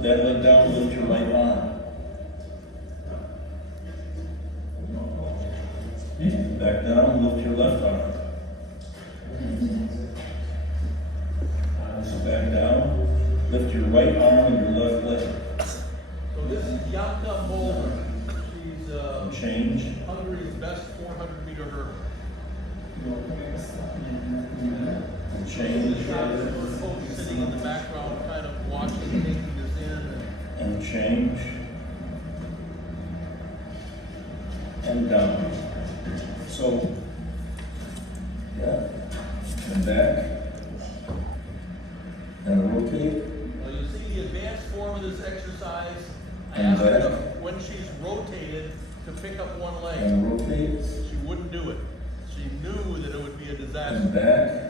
put that leg down, lift your right arm. Back down, lift your left arm. So back down, lift your right arm and your left leg. So this is Yamka Mulder. She's Change. Hungary's best 400-meter hurdler. And change. Her coach sitting in the background, kind of watching, taking this in. And change. And down. So, yeah. And back. And rotate. Well, you see the advanced form of this exercise. I And asked her back. when she's rotated to pick up one leg. And rotate. She wouldn't do it. She knew that it would be a And disaster. back.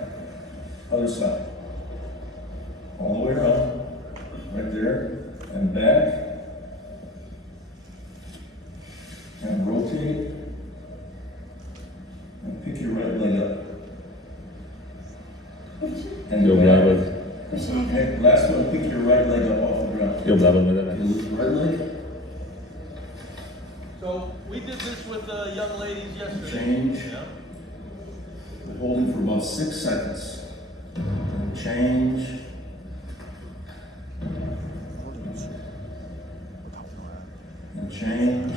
Other side. All the way around. Right there. And back. And rotate. And pick your right leg up. And You'll back. grab it. Okay, last one, pick your right leg up off the ground. You'll grab it with You it. lift your right leg. So we did this with the young ladies yesterday. Change. Yeah. Holding for about 6 seconds. And change. And change.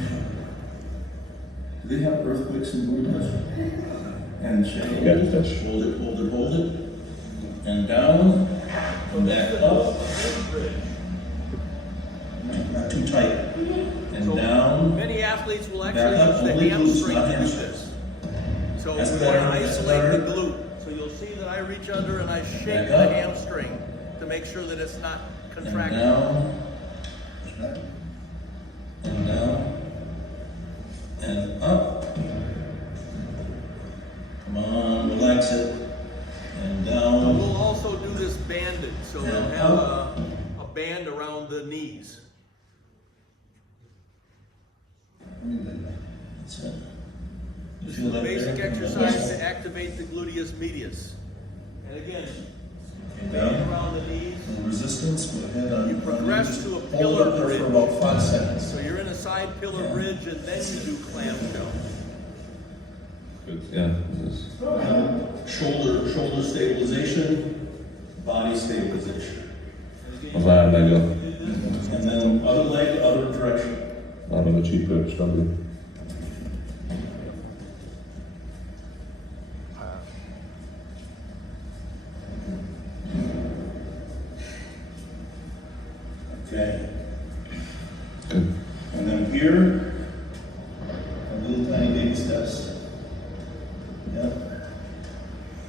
Do they have earthquakes in Budapest? And change. Yeah, that's- Hold it, hold it, hold it. And down. And back up. Not too tight. And So down. many athletes will Back actually up, use the only glutes, hamstring not to do hamstrings. this. So That's we better, want to that's isolate better. the glute. So you'll see that I reach under and I shake Back the up. hamstring to make sure that it's not And contracted. down. And down. And up. Come on, relax it. And So down. we'll also do this banded. So we'll And have up. a band around the knees. That's it. You This feel is a that basic there? exercise to activate the gluteus medius. And again, band Down. around the knees. And resistance, go ahead on. You progress on- to a Hold pillar up there bridge. for about 5 seconds. So you're in a side pillar bridge and then you do clamshell. Good. Yeah. This is. Shoulder stabilization, body stabilization. Várj meg a And then other leg, other direction. csípőt, stabil. Okay. Good. And then here, little tiny baby steps. Yep.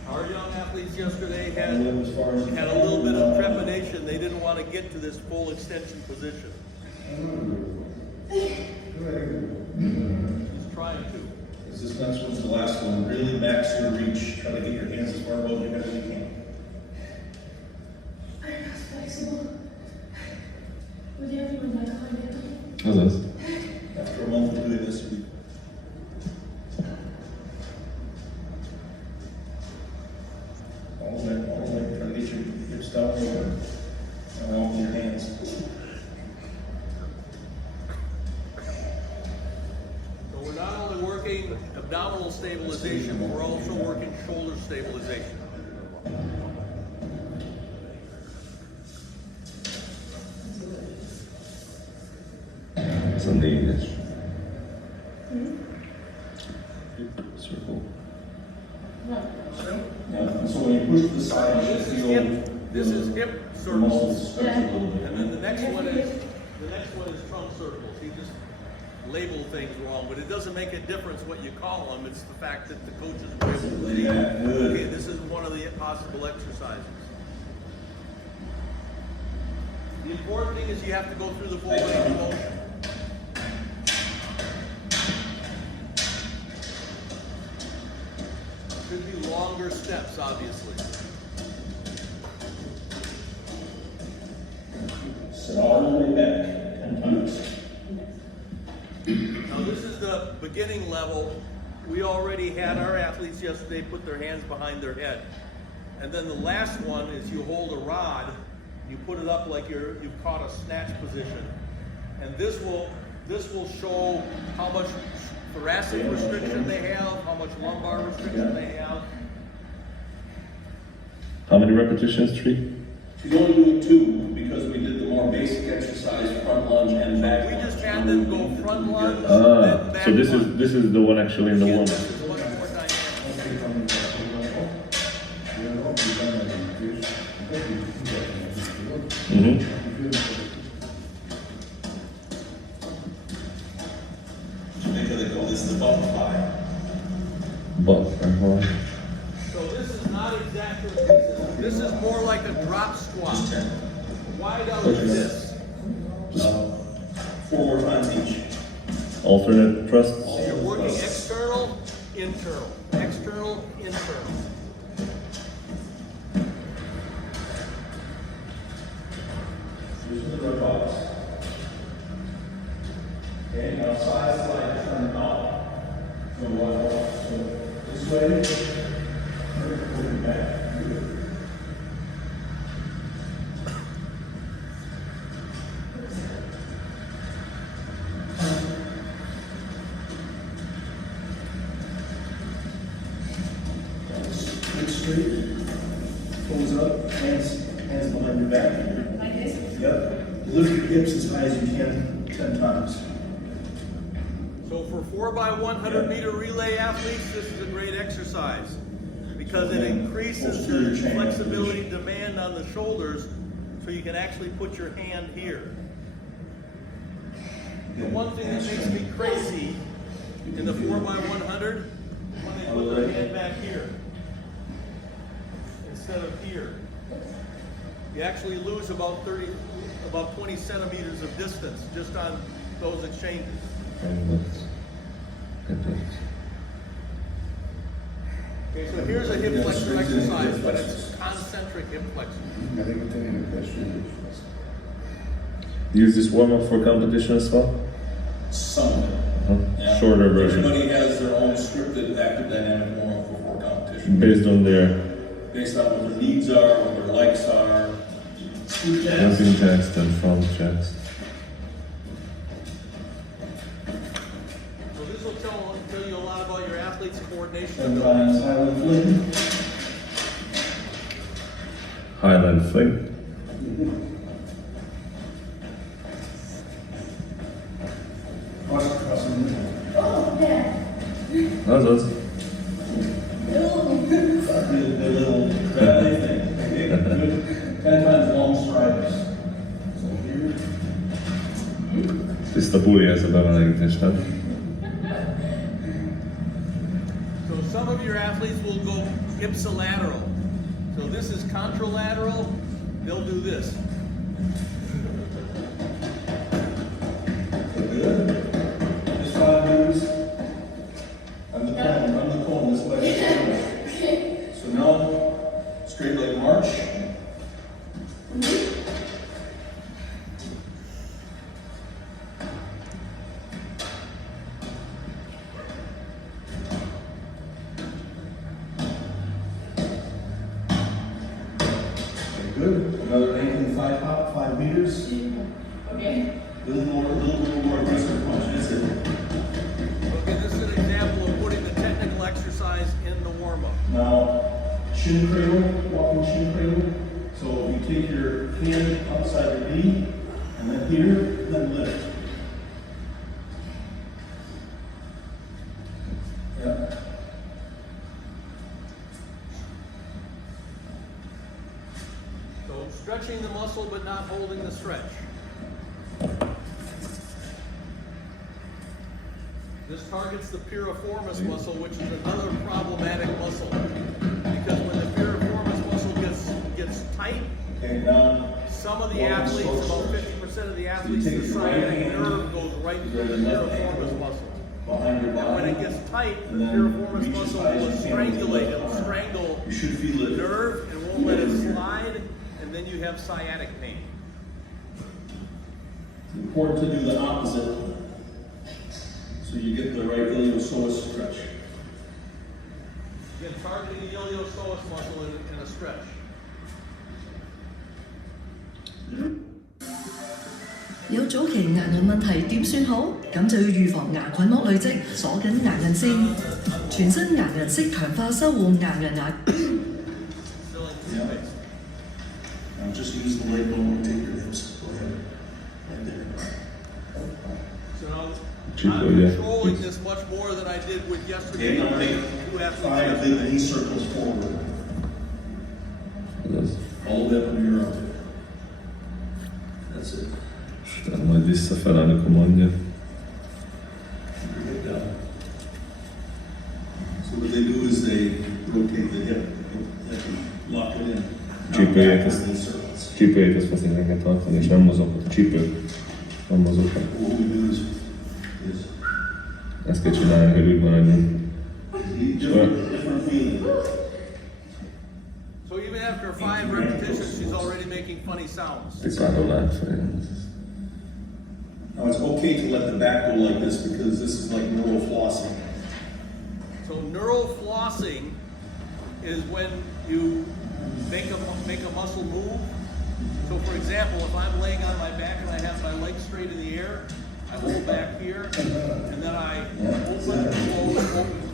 Our young athletes yesterday And had lift as far as you a can. little bit of trepidation. They didn't want to get to this full extension position. He's trying to. This next one's the last one. Really max your reach. Try to get your hands as far above your head as you can. I'm not flexible. With everyone like I Az az. After a month of doing this, we all right, try to get your hips down lower. And walk with your hands. So we're not only working abdominal stabilization, but we're also working shoulder stabilization. Ez a 4-es. Circle. Yeah, so when you push to the side, you This should is feel hip. This is hip the circles. muscles stretch a little bit. And then the next one is trunk circles. He just labeled things wrong, but it doesn't make a difference what you call them. It's the fact that the coaches were able to see, Yeah, good. okay, this is one of the possible exercises. The important thing is you have to go through the full range of motion. Should be longer steps, obviously. Sit all the way back 10 times. Now this is the beginning level. We already had our athletes yesterday put their hands behind their head. And then the last one is you hold a rod You put it up like you've caught a snatch position. And this will show how much thoracic restriction they have, how much lumbar restriction they have. How many repetitions? 3? She's only doing 2 because we did the more basic exercise, front lunge and back We lunge. just had them go front lunge, then Ah, back so this lunge. is the one actually in the Again, warm this up. is much more dynamic. Mm-hmm. Jamaica, they call this the butterfly. But So this is not exactly, this is more like a drop squat. Wide out like this. 4 more times each. alternate thrusts. So you're working external, internal, external, internal. These are the red box. Okay, now side slide, turn out. So this way. Moving back. Good. Look straight. Pulls up, hands behind your back. Like this? Yep. Lift your hips as high as you can 10 times. So for 4x100 meter relay athletes, this is a great exercise because it increases the flexibility demand on the shoulders so you can actually put your hand here. The one thing that makes me crazy in the 4x100 is when they put their hand back here instead of here. You actually lose about 20 centimeters of distance just on those exchanges. Okay, so here's a hip flexor exercise, but it's concentric hip flexor. Use this warm up for competition as well. Some of it. Yeah. Shorter version. Everybody has their own scripted active dynamic warm-up before competition. Based on their Based on what their needs are, what their likes are. Scoop jacks. jumping jacks and front jacks. So this will tell you a lot about your athlete's coordination Sometimes ability. Highland fling. Highland fling. Crossing. Oh, yeah. That's awesome. Oh. The little crab thing. 10 times long striders. So here. Tiszta buli ez a bemelegítés, nem? So some of your athletes will go ipsilateral. So this is contralateral, they'll do this. Good. Just 5 moves. I'm the cone this way. So now, straight leg march. Okay, good. Another ankle thigh pop, 5 meters. Okay. Little more aggressive punch. That's it. Okay, this is an example of putting the technical exercise in the warm-up. Now, shin cradle, walking shin cradle. So you take your hand outside your knee, and then here, then lift. Yeah. So stretching the muscle but not holding the stretch. This targets the piriformis muscle, which is another problematic muscle. Because when the piriformis muscle gets tight, Okay, now, some of the athletes, about 50% of the athletes, the sciatic nerve goes right through the piriformis muscle. behind your And when it body. gets tight, the And then piriformis reach as muscle high as will you can. strangulate, it'll strangle You should feel the it. nerve and won't let it slide, and then you have sciatic pain. It's important to do the opposite, so you get the right iliopsoas stretch. Again, targeting the iliopsoas muscle in a stretch. 有早期牙齦問題點算好？咁就要預防牙菌膜累積，鎖緊牙齦先。全身牙齦式強化修護牙齦牙。 Still in toothpaste. Now just use the leg bone, rotate your hips. Go ahead. Right there. So now, Cheaper, I'm yeah. controlling this much more than I did with yesterday. Okay, now take Two athletes 5 big knee circles forward. Az. All the way up into your arm. That's it. Aztán majd visszafele, amikor mondja. Keep your hip down. So what they do is they rotate the hip and lock it in. Cheaper, yeah, Now, because- knee circles. Csípőjét azt feszélynek kell tartani, és nem mozoghat. A csípő nem mozoghat. What we do is Ezt kell csinálni, hogy úgy maradjon. different feeling. So even after 5 repetitions, she's already making funny sounds. Ricardo látfej. Now it's okay to let the back go like this because this is like neural flossing. So neural flossing is when you make a muscle move. So for example, if I'm laying on my back and I have my legs straight in the air, I hold back here, and then I open and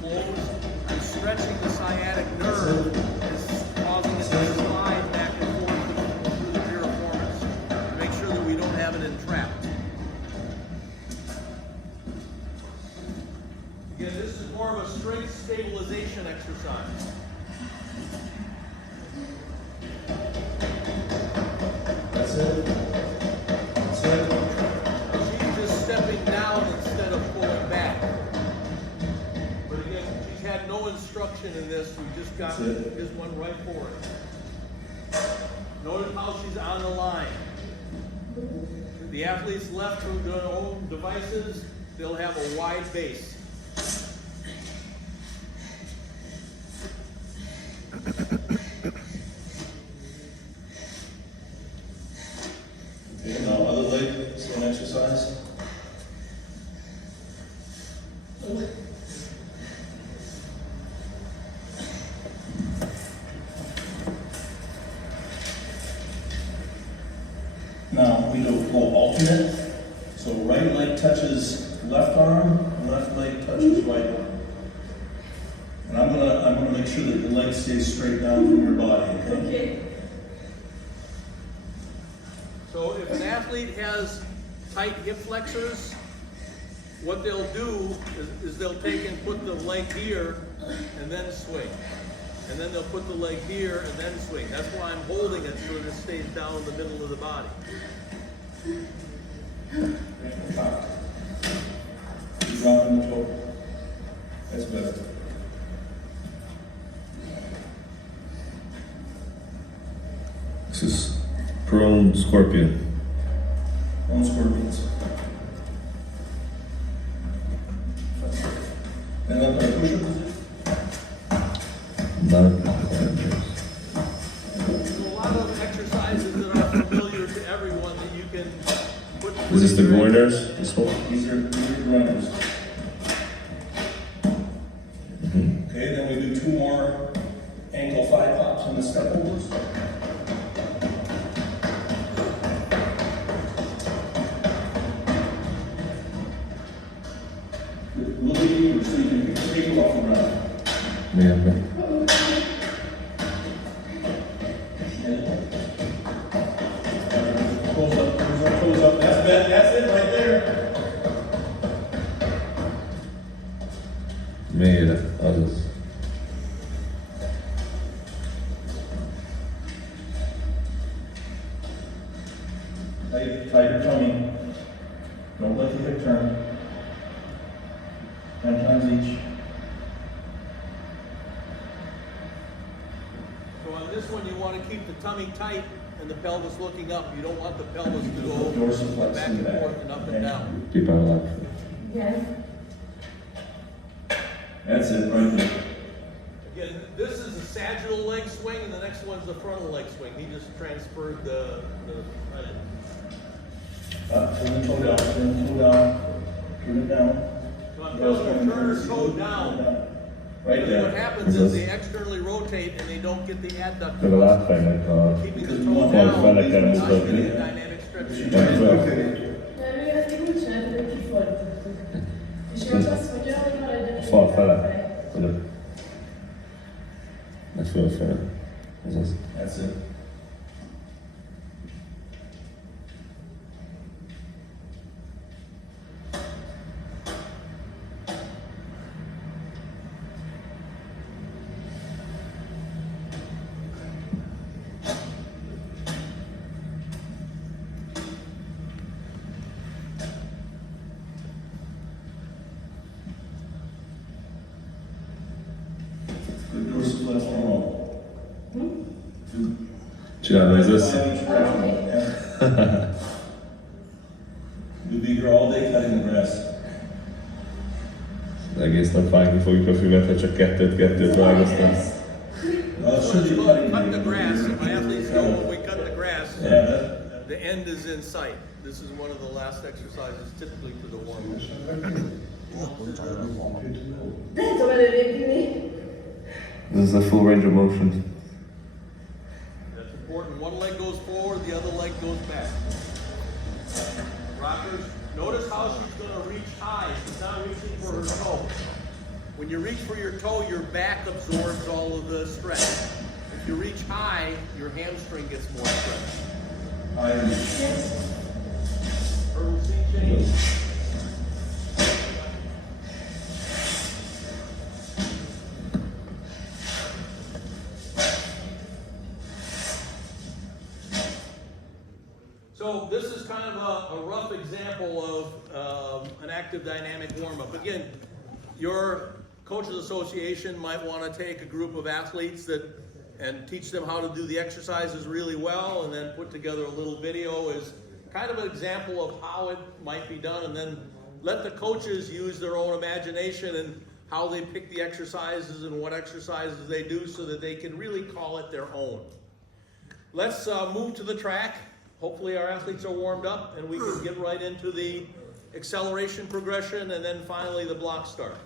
close. I'm stretching the sciatic nerve, it's causing it to slide back and forth through the piriformis to make sure that we don't have it entrapped. Again, this is more of a strength stabilization exercise. That's it. That's it. She's just stepping down instead of pulling back. But again, she's had no instruction in this. We just got That's it. this one right for it. Notice how she's on the line. The athletes left from their own devices, they'll have a wide base. Okay, now other leg, same exercise. Now we do go alternate. So right leg touches left arm, left leg touches right arm. And I'm gonna make sure that the leg stays straight down from your body, okay? Okay. So if an athlete has tight hip flexors, what they'll do is they'll take and put the leg here and then swing. And then they'll put the leg here and then swing. That's why I'm holding it so that it stays down in the middle of the body. Top. Keep dropping the toe. That's better. This is prone scorpion. One scorpions. And then a push-up position. No. There's a lot of exercises that are familiar to everyone that you can put. Is this the groiners? This one? These are runners. Okay, then we do 2 more ankle 5 pops on the step overs. Look at you so you can pick the ankle off the ground. Yeah, okay. Toes up. That's it right there. Mélyre, azaz. Tight your tummy. Don't let the hip turn. 10 times each. So on this one, you want to keep the tummy tight and the pelvis looking up. You don't want the pelvis to go Dorsiflex back in and the back. forth and up and down. Keep our life. Yes. That's it right there. Again, this is a sagittal leg swing, and the next one's the frontal leg swing. He just transferred the credit. Turn the toe down, turn the toe down, turn it down. So I'm telling you, turn her toe down. Right And then what there. happens is they externally rotate and they don't get the adductor. Meg a látványnak a... Keeping the Because toe one down, fele kell now you're mutatni. getting a dynamic stretch. Nem tudom. Alfele? Fölött? Meg fölfele. Ez az. That's it. Good dorsal platform roll. Csinálod ez össze? We'll be here all day cutting the grass. Egész nap vágni fogjuk a füvet, ha csak kettőt vágasztani. It should be Cut cutting the grass. My athletes know when we cut the grass, Yeah, that, the end is in sight. This is one of the last exercises typically for the warm-up. Nem tudom előrépülni. This is the full range of motion. That's important. One leg goes forward, the other leg goes back. Rockers, notice how she's going to reach high. She's not reaching for her toe. When you reach for your toe, your back absorbs all of the stress. If you reach high, your hamstring gets more stress. I, Hurdle seat change. So this is kind of a rough example of an active dynamic warm-up. Again, your coaches association might want to take a group of athletes and teach them how to do the exercises really well, and then put together a little video as kind of an example of how it might be done, and then let the coaches use their own imagination and how they pick the exercises and what exercises they do so that they can really call it their own. Let's move to the track. Hopefully our athletes are warmed up and we can get right into the acceleration progression and then finally the block start.